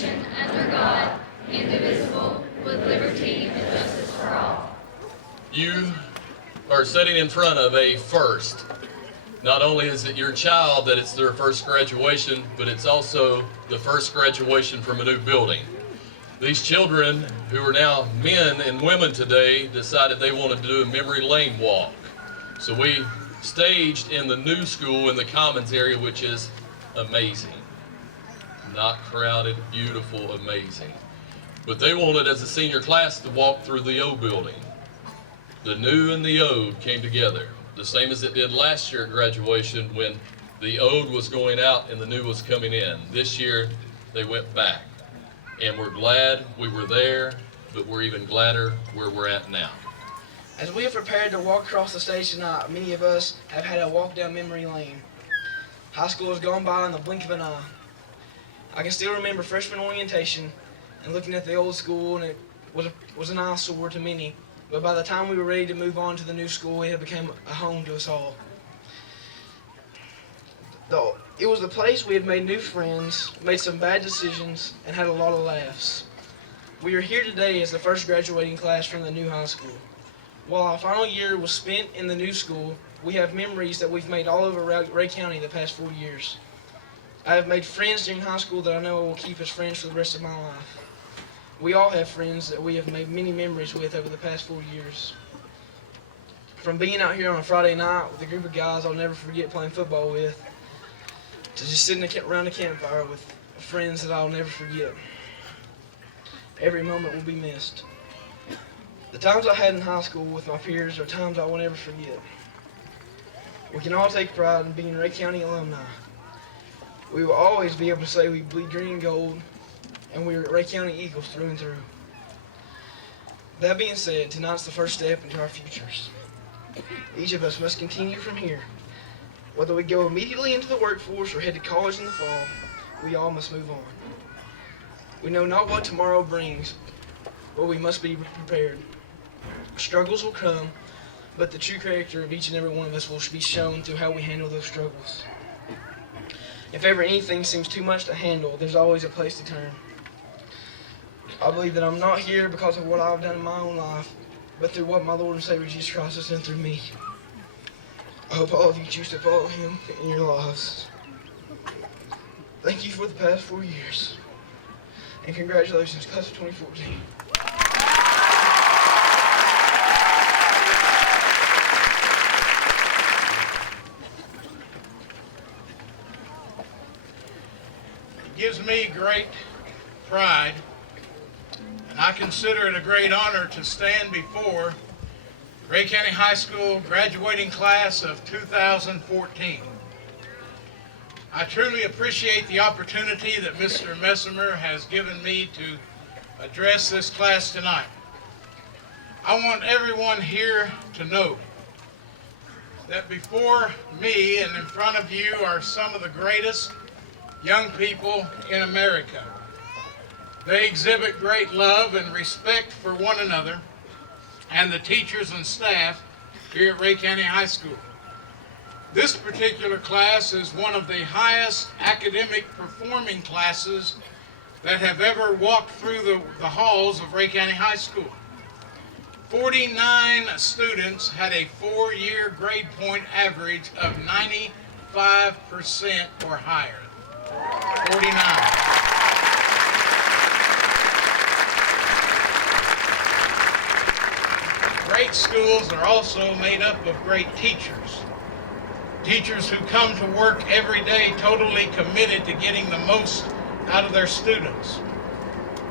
nation under God, indivisible, with liberty and justice for all. You are sitting in front of a first. Not only is it your child that it's their first graduation, but it's also the first graduation from a new building. These children, who are now men and women today, decided they wanted to do a memory lane walk. So we staged in the new school in the Commons area, which is amazing. Not crowded, beautiful, amazing. But they wanted, as a senior class, to walk through the old building. The new and the old came together, the same as it did last year at graduation when the old was going out and the new was coming in. This year, they went back. And we're glad we were there, but we're even gladder where we're at now. As we have prepared to walk across the stage tonight, many of us have had a walk down memory lane. High school has gone by in the blink of an eye. I can still remember freshman orientation and looking at the old school, and it was an eyesore to many. But by the time we were ready to move on to the new school, it had become a home to us all. Though it was the place we had made new friends, made some bad decisions, and had a lot of laughs. We are here today as the first graduating class from the new high school. While our final year was spent in the new school, we have memories that we've made all over Rhea County the past 4 years. I have made friends during high school that I know will keep as friends for the rest of my life. We all have friends that we have made many memories with over the past 4 years. From being out here on a Friday night with a group of guys I'll never forget playing football with, to just sitting around a campfire with friends that I'll never forget. Every moment will be missed. The times I had in high school with my peers are times I will never forget. We can all take pride in being Rhea County alumni. We will always be able to say we bleed green and gold, and we are Rhea County Eagles through and through. That being said, tonight's the first step into our futures. Each of us must continue from here. Whether we go immediately into the workforce or head to college in the fall, we all must move on. We know not what tomorrow brings, but we must be prepared. Struggles will come, but the true character of each and every one of us will be shown through how we handle those struggles. If ever anything seems too much to handle, there's always a place to turn. I believe that I'm not here because of what I've done in my own life, but through what my Lord and Savior Jesus Christ has done through me. I hope all of you choose to follow Him in your lives. Thank you for the past 4 years. And congratulations, class of 2014. It gives me great pride, and I consider it a great honor to stand before Rhea County High School graduating class of 2014. I truly appreciate the opportunity that Mr. Messimer has given me to address this class tonight. I want everyone here to know that before me and in front of you are some of the greatest young people in America. They exhibit great love and respect for one another and the teachers and staff here at Rhea County High School. This particular class is one of the highest academic performing classes that have ever walked through the halls of Rhea County High School. 49 students had a 4-year grade point average of 95% or higher. 49. Great schools are also made up of great teachers. Teachers who come to work every day totally committed to getting the most out of their students.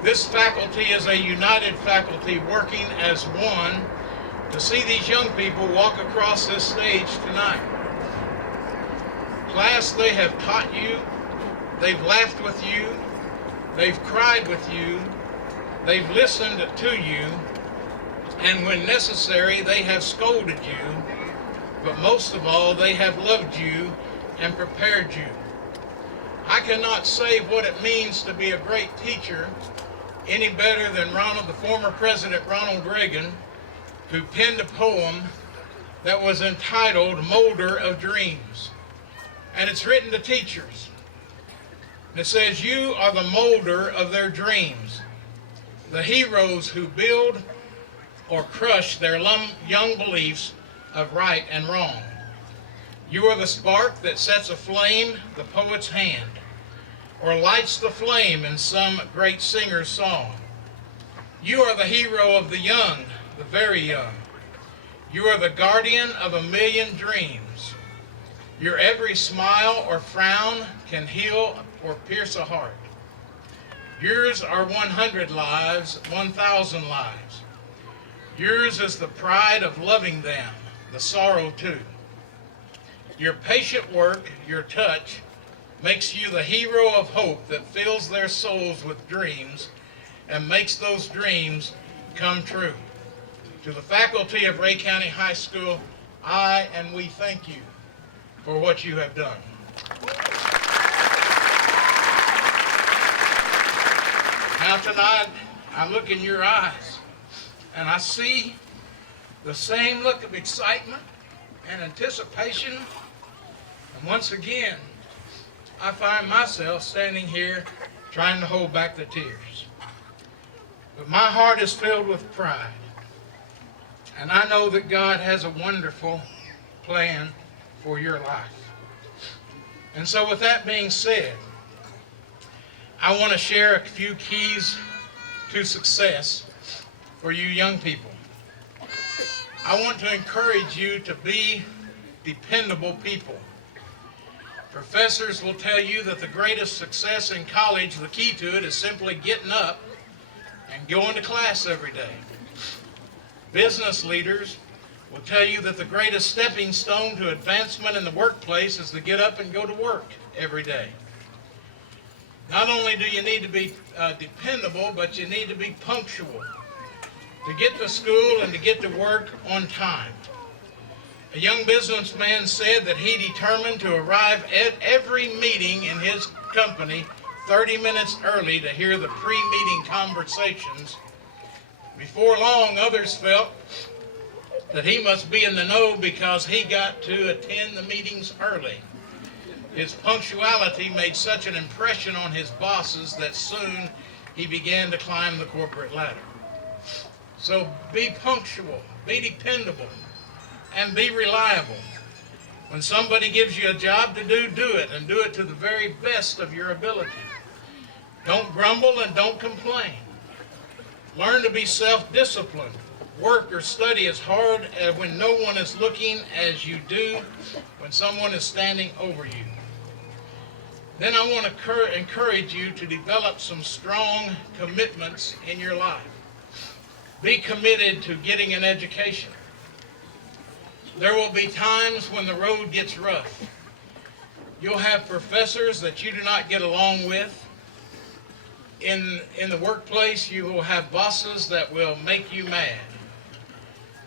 This faculty is a united faculty working as one to see these young people walk across this stage tonight. Class, they have taught you, they've laughed with you, they've cried with you, they've listened to you, and when necessary, they have scolded you, but most of all, they have loved you and prepared you. I cannot say what it means to be a great teacher any better than the former President Ronald Reagan, who penned a poem that was entitled Molder of Dreams. And it's written to teachers. And it says, you are the molder of their dreams, the heroes who build or crush their young beliefs of right and wrong. You are the spark that sets aflame the poet's hand, or lights the flame in some great singer's song. You are the hero of the young, the very young. You are the guardian of a million dreams. Your every smile or frown can heal or pierce a heart. Yours are 100 lives, 1,000 lives. Yours is the pride of loving them, the sorrow too. Your patient work, your touch, makes you the hero of hope that fills their souls with dreams and makes those dreams come true. To the faculty of Rhea County High School, I and we thank you for what you have done. Now tonight, I look in your eyes and I see the same look of excitement and anticipation. And once again, I find myself standing here trying to hold back the tears. But my heart is filled with pride. And I know that God has a wonderful plan for your life. And so with that being said, I want to share a few keys to success for you young people. I want to encourage you to be dependable people. Professors will tell you that the greatest success in college, the key to it, is simply getting up and going to class every day. Business leaders will tell you that the greatest stepping stone to advancement in the workplace is to get up and go to work every day. Not only do you need to be dependable, but you need to be punctual to get to school and to get to work on time. A young businessman said that he determined to arrive at every meeting in his company 30 minutes early to hear the pre-meeting conversations. Before long, others felt that he must be in the know because he got to attend the meetings early. His punctuality made such an impression on his bosses that soon he began to climb the corporate ladder. So be punctual, be dependable, and be reliable. When somebody gives you a job to do, do it, and do it to the very best of your ability. Don't grumble and don't complain. Learn to be self-disciplined. Work or study as hard as when no one is looking as you do when someone is standing over you. Then I want to encourage you to develop some strong commitments in your life. Be committed to getting an education. There will be times when the road gets rough. You'll have professors that you do not get along with. In the workplace, you will have bosses that will make you mad.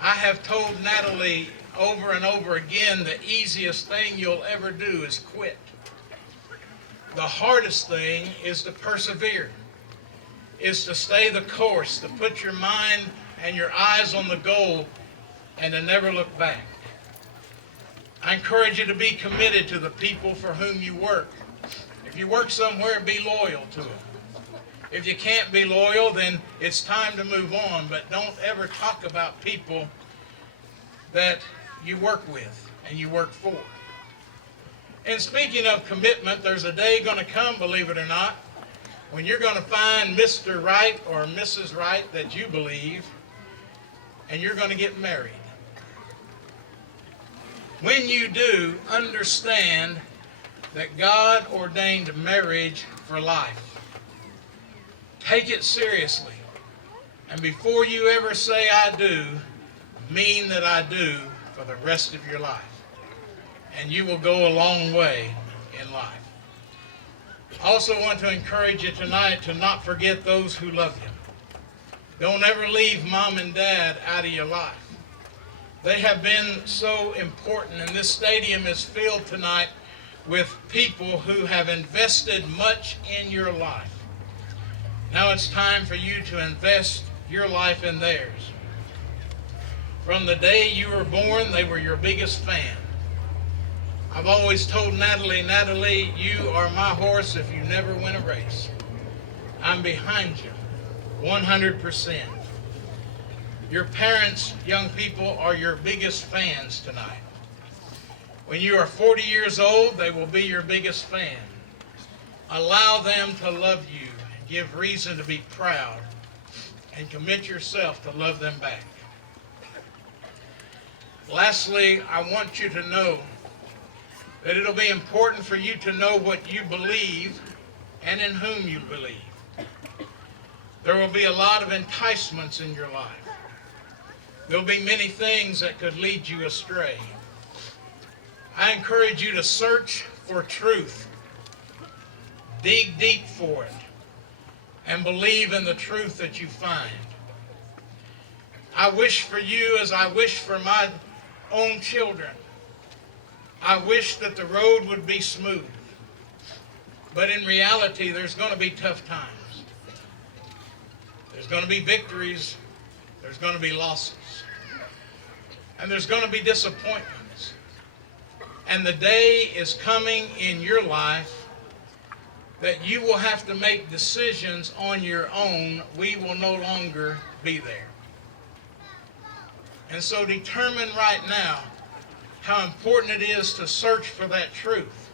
I have told Natalie over and over again the easiest thing you'll ever do is quit. The hardest thing is to persevere, is to stay the course, to put your mind and your eyes on the goal and to never look back. I encourage you to be committed to the people for whom you work. If you work somewhere, be loyal to them. If you can't be loyal, then it's time to move on, but don't ever talk about people that you work with and you work for. And speaking of commitment, there's a day going to come, believe it or not, when you're going to find Mr. Right or Mrs. Right that you believe, and you're going to get married. When you do, understand that God ordained marriage for life. Take it seriously. And before you ever say I do, mean that I do for the rest of your life. And you will go a long way in life. I also want to encourage you tonight to not forget those who love you. Don't ever leave mom and dad out of your life. They have been so important, and this stadium is filled tonight with people who have invested much in your life. Now it's time for you to invest your life in theirs. From the day you were born, they were your biggest fan. I've always told Natalie, Natalie, you are my horse if you never win a race. I'm behind you, 100%. Your parents, young people, are your biggest fans tonight. When you are 40 years old, they will be your biggest fan. Allow them to love you, give reason to be proud, and commit yourself to love them back. Lastly, I want you to know that it'll be important for you to know what you believe and in whom you believe. There will be a lot of enticements in your life. There'll be many things that could lead you astray. I encourage you to search for truth, dig deep for it, and believe in the truth that you find. I wish for you as I wish for my own children. I wish that the road would be smooth. But in reality, there's going to be tough times. There's going to be victories. There's going to be losses. And there's going to be disappointments. And the day is coming in your life that you will have to make decisions on your own. We will no longer be there. And so determine right now how important it is to search for that truth.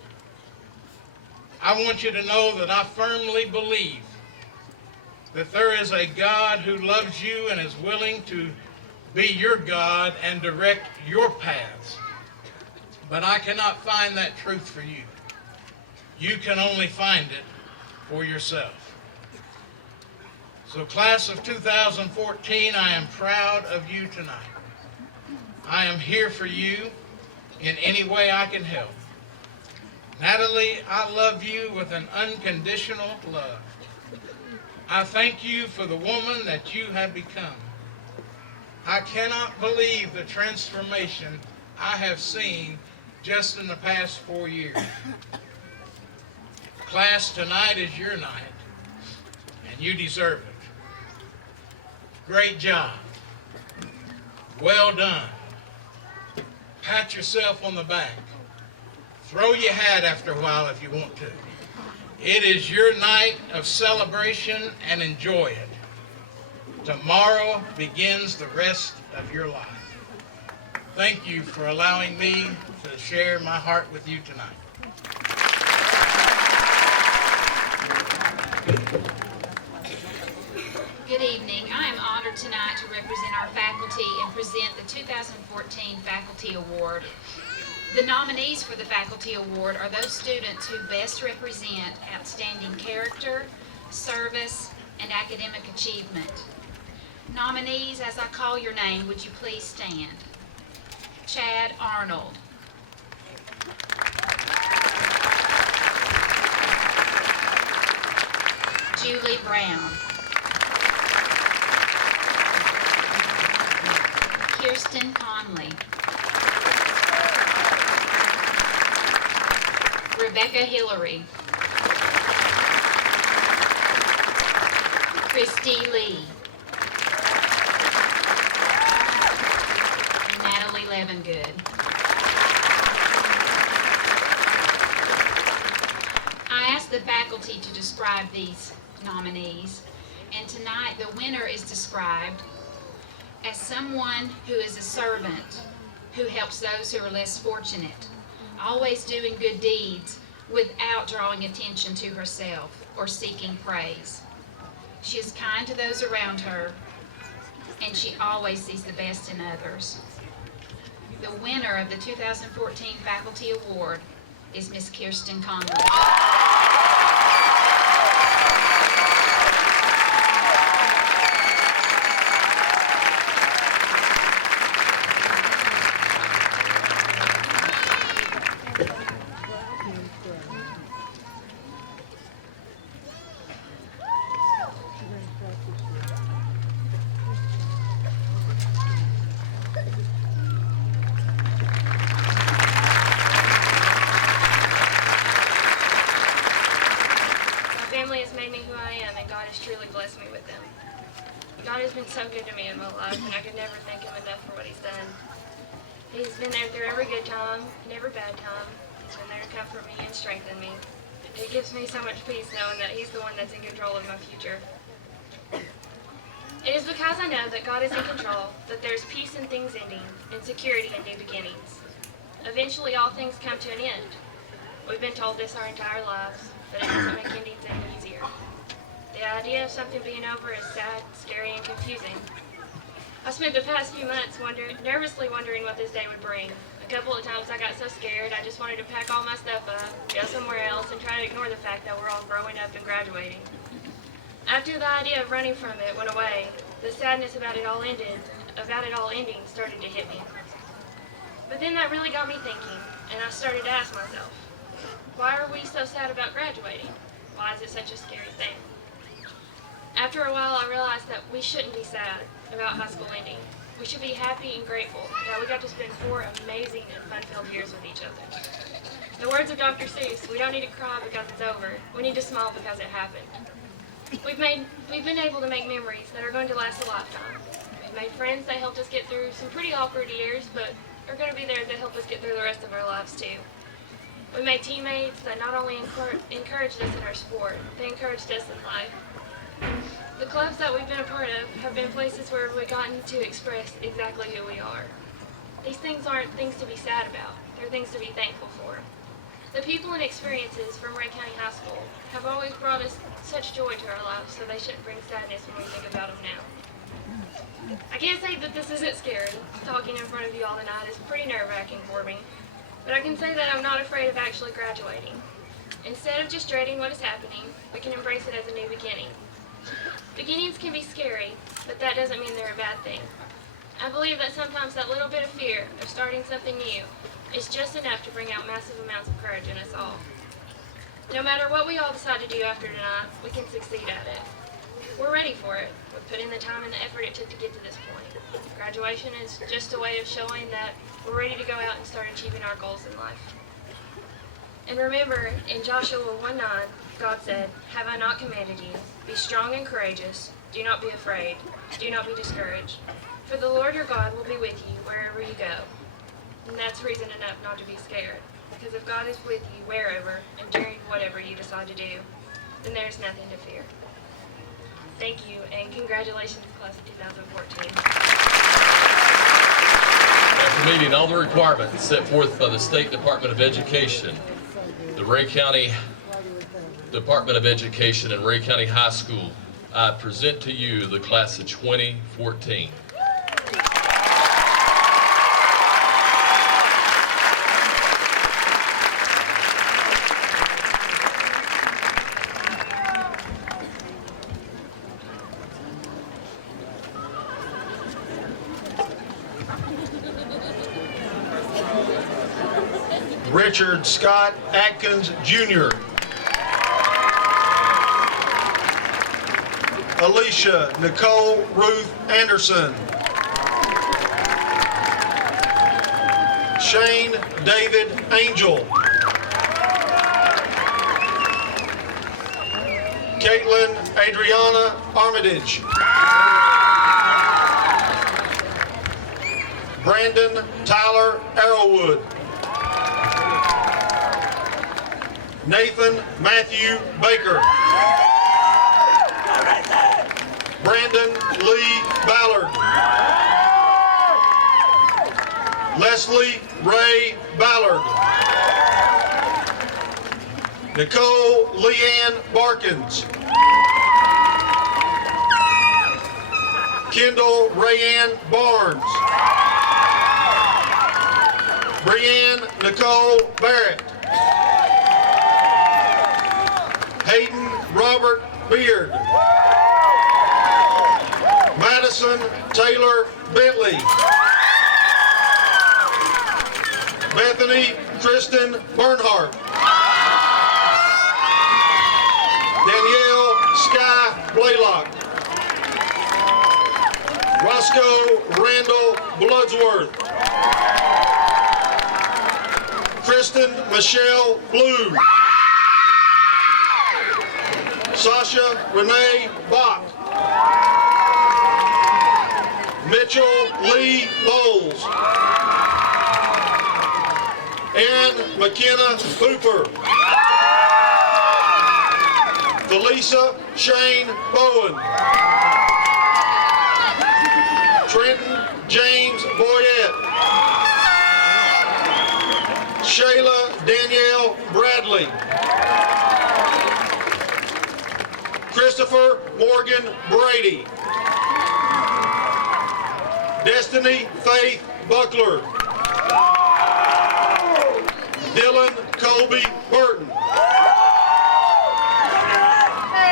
I want you to know that I firmly believe that there is a God who loves you and is willing to be your God and direct your paths. But I cannot find that truth for you. You can only find it for yourself. So class of 2014, I am proud of you tonight. I am here for you in any way I can help. Natalie, I love you with an unconditional love. I thank you for the woman that you have become. I cannot believe the transformation I have seen just in the past 4 years. Class, tonight is your night, and you deserve it. Great job. Well done. Pat yourself on the back. Throw your hat after a while if you want to. It is your night of celebration, and enjoy it. Tomorrow begins the rest of your life. Thank you for allowing me to share my heart with you tonight. Good evening. I am honored tonight to represent our faculty and present the 2014 Faculty Award. The nominees for the Faculty Award are those students who best represent outstanding character, service, and academic achievement. Nominees, as I call your name, would you please stand? Chad Arnold. Julie Brown. Kirsten Conley. Rebecca Hillary. Christy Lee. And Natalie Levengood. I asked the faculty to describe these nominees, and tonight the winner is described as someone who is a servant, who helps those who are less fortunate, always doing good deeds without drawing attention to herself or seeking praise. She is kind to those around her, and she always sees the best in others. The winner of the 2014 Faculty Award is Miss Kirsten Conley. Truly blessed me with them. God has been so good to me in my life, and I could never thank him enough for what he's done. He's been there through every good time and every bad time. been there to comfort me and strengthen me. It gives me so much peace knowing that He's the one that's in control of my future. It is because I know that God is in control that there is peace in things ending and security in new beginnings. Eventually, all things come to an end. We've been told this our entire lives, but it doesn't make endings any easier. The idea of something being over is sad, scary, and confusing. I spent the past few months nervously wondering what this day would bring. A couple of times I got so scared I just wanted to pack all my stuff up, go somewhere else, and try to ignore the fact that we're all growing up and graduating. After the idea of running from it went away, the sadness about it all ending started to hit me. But then that really got me thinking, and I started to ask myself, why are we so sad about graduating? Why is it such a scary thing? After a while, I realized that we shouldn't be sad about high school ending. We should be happy and grateful that we got to spend 4 amazing and fun-filled years with each other. The words of Dr. Seuss, we don't need to cry because it's over. We need to smile because it happened. We've been able to make memories that are going to last a lifetime. We've made friends that helped us get through some pretty awkward years, but are going to be there to help us get through the rest of our lives too. We made teammates that not only encouraged us in our sport, they encouraged us in life. The clubs that we've been a part of have been places where we've gotten to express exactly who we are. These things aren't things to be sad about, they're things to be thankful for. The people and experiences from Rhea County High School have always brought us such joy to our lives, so they shouldn't bring sadness when we think about them now. I can't say that this isn't scary. Talking in front of you all tonight is pretty nerve-wracking for me, but I can say that I'm not afraid of actually graduating. Instead of just dreading what is happening, we can embrace it as a new beginning. Beginnings can be scary, but that doesn't mean they're a bad thing. I believe that sometimes that little bit of fear of starting something new is just enough to bring out massive amounts of courage in us all. No matter what we all decide to do after tonight, we can succeed at it. We're ready for it. We've put in the time and the effort it took to get to this point. Graduation is just a way of showing that we're ready to go out and start achieving our goals in life. And remember, in Joshua 1:9, God said, "Have I not commanded you? Be strong and courageous. Do not be afraid. Do not be discouraged. For the Lord your God will be with you wherever you go." And that's reason enough not to be scared. Because if God is with you wherever and during whatever you decide to do, then there's nothing to fear. Thank you, and congratulations, class of 2014. After meeting all the requirements set forth by the State Department of Education, the Rhea County Department of Education and Rhea County High School, I present to you the class of 2014. Richard Scott Atkins, Jr. Alicia Nicole Ruth Anderson. Shane David Angel. Caitlin Adriana Armitage. Brandon Tyler Arrowwood. Nathan Matthew Baker. Brandon Lee Ballard. Leslie Ray Ballard. Nicole Leanne Barkins. Kendall Rayanne Barnes. Brianne Nicole Barrett. Hayden Robert Beard. Madison Taylor Bentley. Bethany Kristen Bernhardt. Danielle Sky Blaylock. Roscoe Randall Bloodsworth. Kristen Michelle Blue. Sasha Renee Bach. Mitchell Lee Bowles. Aaron McKenna Hooper. Felisa Shane Bowen. Trenton James Boyette. Shayla Danielle Bradley. Christopher Morgan Brady. Destiny Faith Buckler. Dylan Colby Burton.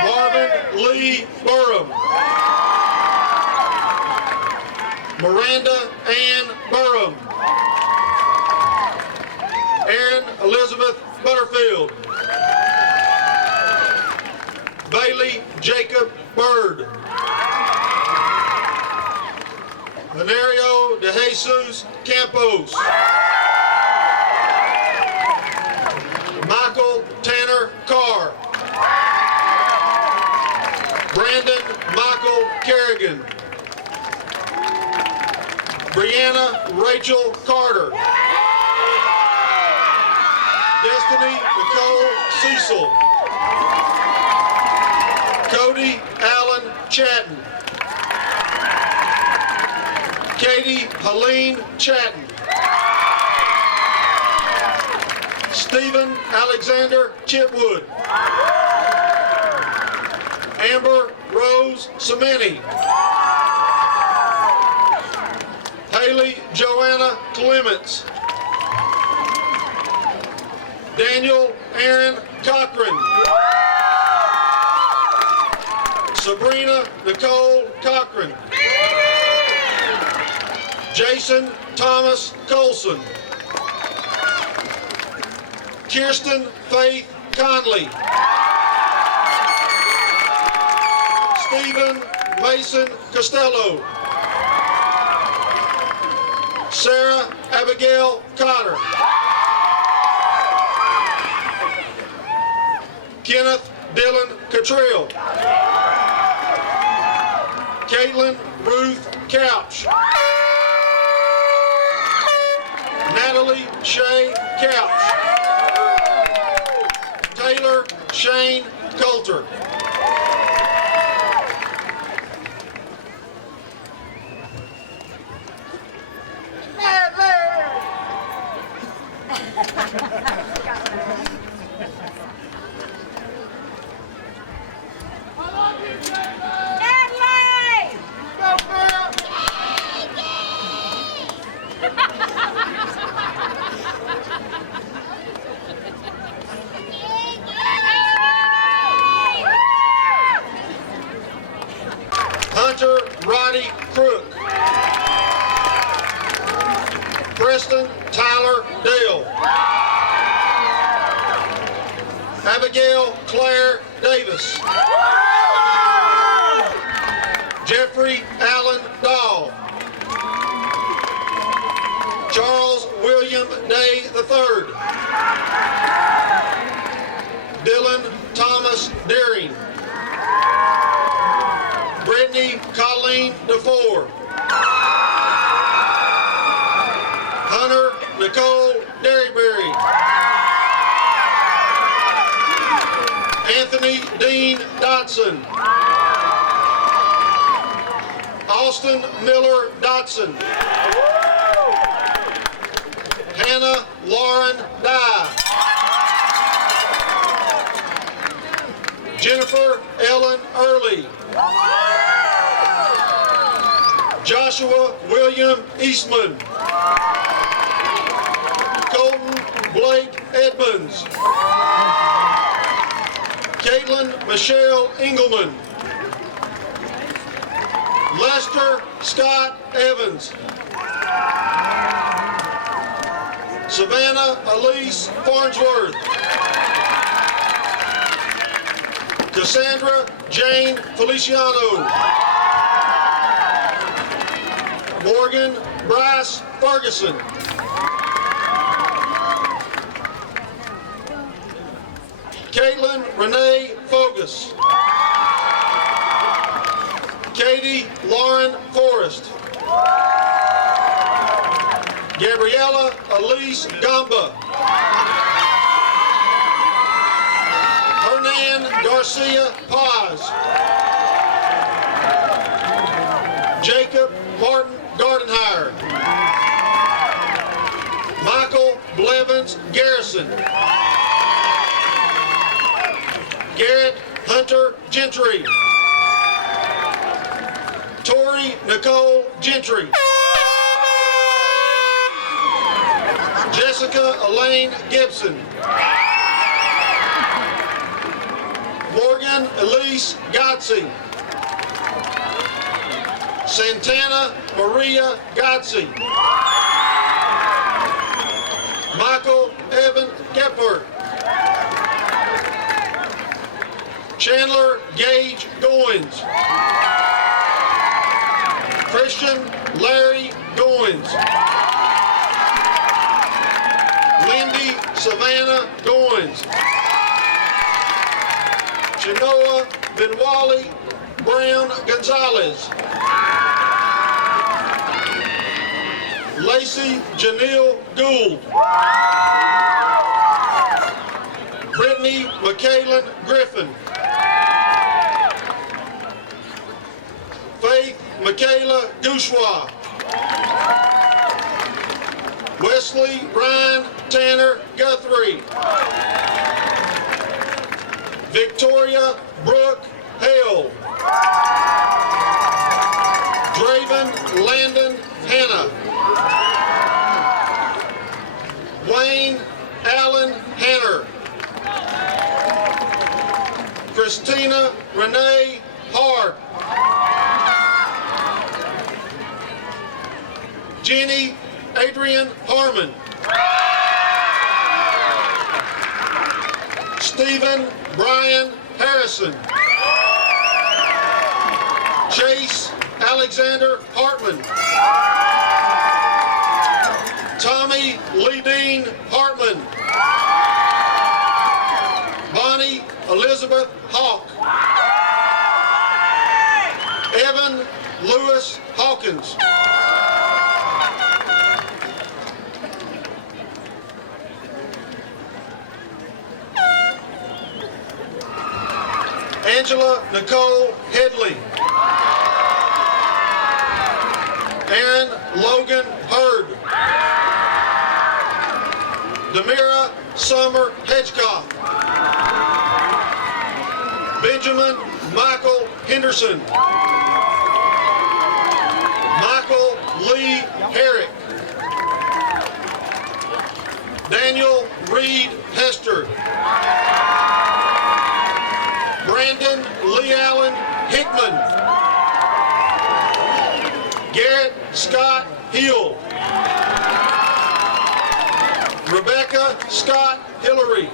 Marvin Lee Burham. Miranda Ann Burham. Erin Elizabeth Butterfield. Bailey Jacob Bird. Venerio de Jesus Campos. Michael Tanner Carr. Brandon Michael Kerrigan. Brianna Rachel Carter. Destiny Nicole Cecil. Cody Allen Chatton. Katie Helene Chatton. Stephen Alexander Chitwood. Amber Rose Semeni. Haley Joanna Clements. Daniel Aaron Cochran. Sabrina Nicole Cochran. Jason Thomas Colson. Kirsten Faith Conley. Stephen Mason Costello. Sarah Abigail Cotter. Kenneth Dylan Cottrell. Caitlin Ruth Couch. Natalie Shay Couch. Taylor Shane Coulter. Hunter Roddy Crook. Preston Tyler Dale. Abigail Claire Davis. Jeffrey Allen Dahl. Charles William Day III. Dylan Thomas Deering. Brittany Colleen DeFore. Hunter Nicole Derryberry. Anthony Dean Dotson. Austin Miller Dotson. Hannah Lauren Dye. Jennifer Ellen Early. Joshua William Eastman. Colton Blake Edmonds. Caitlin Michelle Engelman. Lester Scott Evans. Savannah Elise Farnsworth. Cassandra Jane Feliciano. Morgan Bryce Ferguson. Caitlin Renee Fogus. Katie Lauren Forrest. Gabriella Elise Gamba. Hernan Garcia Paz. Jacob Martin Gardenhire. Michael Blevins Garrison. Garrett Hunter Gentry. Tori Nicole Gentry. Jessica Elaine Gibson. Morgan Elise Godsey. Santana Maria Godsey. Michael Evan Gephardt. Chandler Gage Goins. Christian Larry Goins. Lindy Savannah Goins. Chenoa Benwali Brown Gonzalez. Lacey Janelle Gould. Brittany McKaylin Griffin. Faith Michaela Gouchois. Wesley Ryan Tanner Guthrie. Victoria Brooke Hale. Draven Landon Hanna. Wayne Allen Hanner. Christina Renee Hart. Jenny Adrian Harmon. Stephen Brian Harrison. Chase Alexander Hartman. Tommy Lee Dean Hartman. Bonnie Elizabeth Hawk. Evan Lewis Hawkins. Angela Nicole Headley. Aaron Logan Hurd. Demira Summer Hedgecock. Benjamin Michael Henderson. Michael Lee Herrick. Daniel Reed Hester. Brandon Lee Allen Hickman. Garrett Scott Hill. Rebecca Scott Hillary.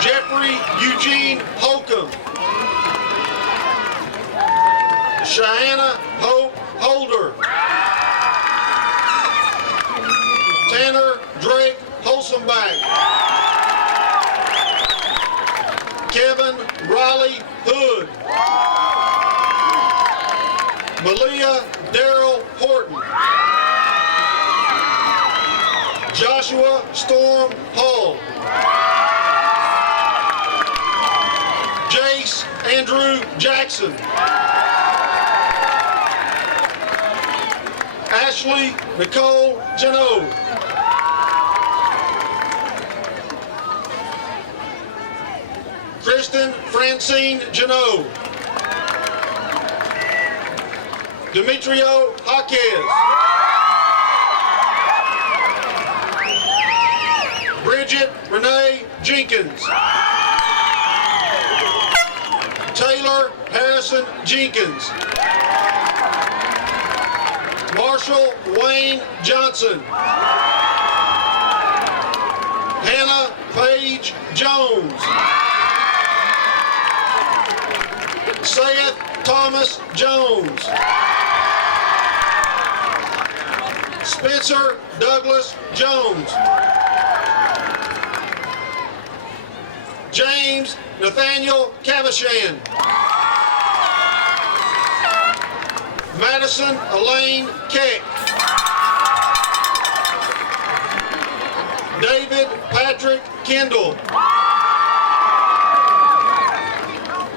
Jeffrey Eugene Holcomb. Cheyenne Hope Holder. Tanner Drake Holsomback. Kevin Riley Hood. Malia Darrell Horton. Joshua Storm Hall. Jace Andrew Jackson. Ashley Nicole Jano. Kristen Francine Jano. Demetrio Jaquez. Bridget Renee Jenkins. Taylor Harrison Jenkins. Marshall Wayne Johnson. Hannah Paige Jones. Seth Thomas Jones. Spencer Douglas Jones. James Nathaniel Cavashan. Madison Elaine Keck. David Patrick Kendall.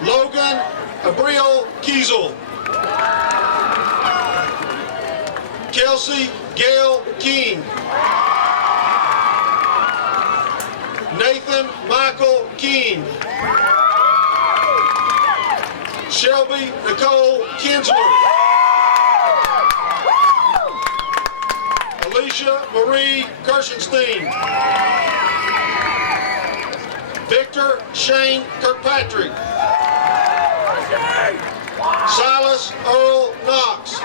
Logan Abril Kiesel. Kelsey Gail King. Nathan Michael King. Shelby Nicole Kinsler. Alicia Marie Kirshenstein. Victor Shane Kirkpatrick. Silas Earl Knox.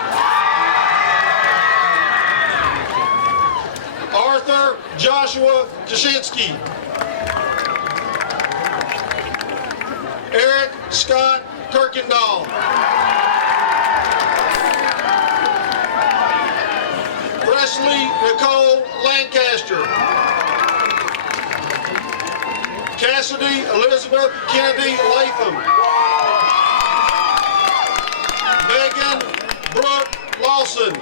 Arthur Joshua Jashinsky. Eric Scott Kirkendall. Presley Nicole Lancaster. Cassidy Elizabeth Kennedy Latham. Megan Brooke Lawson.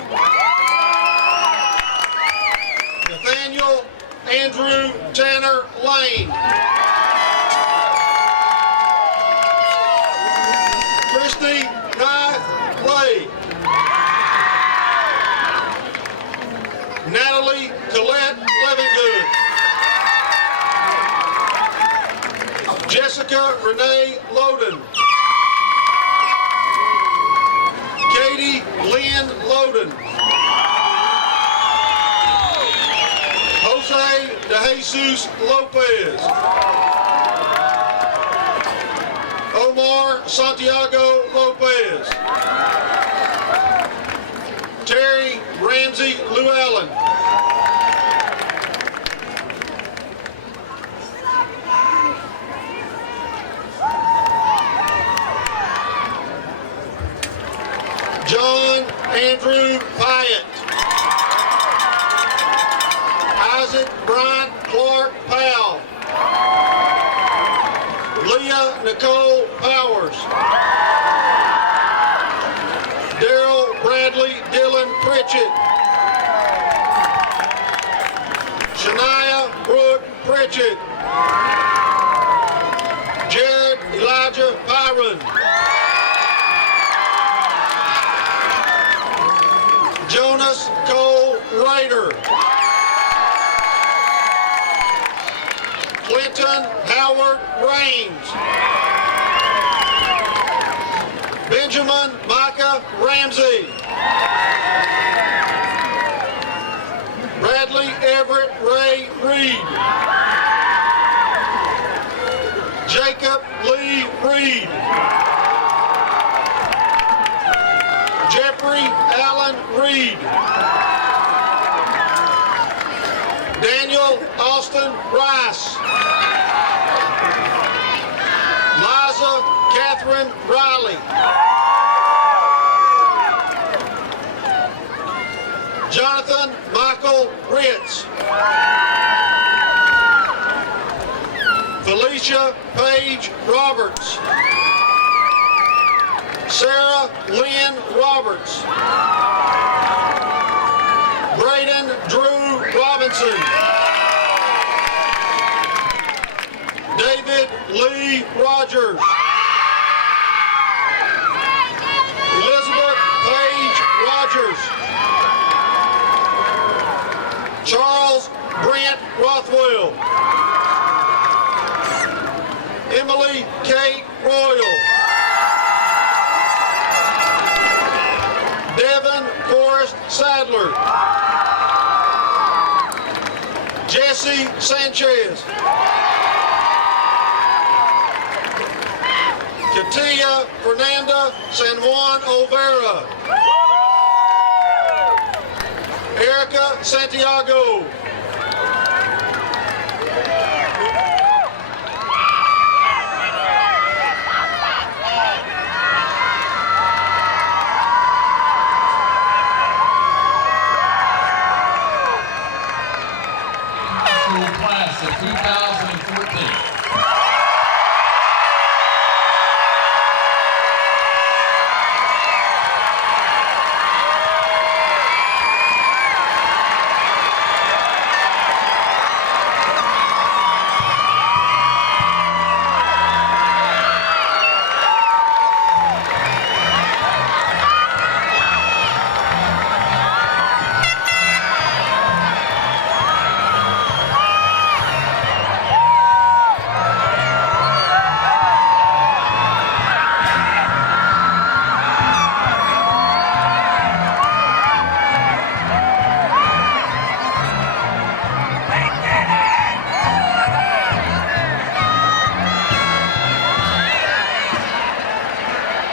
Nathaniel Andrew Tanner Lane. Christy Nye Lay. Natalie Colette Levingood. Jessica Renee Loden. Katie Lynn Loden. Jose De Jesus Lopez. Omar Santiago Lopez. Terry Ramsey Llewellyn. John Andrew Pyatt. Isaac Bryant Clark Powell. Leah Nicole Powers. Daryl Bradley Dylan Pritchett. Shania Brooke Pritchett. Jared Elijah Pyron. Jonas Cole Rader. Clinton Howard Raines. Benjamin Micah Ramsey. Bradley Everett Ray Reed. Jacob Lee Reed. Jeffrey Allen Reed. Daniel Austin Rice. Liza Catherine Riley. Jonathan Michael Ritz. Felicia Paige Roberts. Sarah Lynn Roberts. Braden Drew Robinson. David Lee Rogers. Elizabeth Paige Rogers. Charles Brent Rothwell. Emily Kate Royal. Devin Forrest Sadler. Jesse Sanchez. Katia Fernanda San Juan Olvera. Erica Santiago.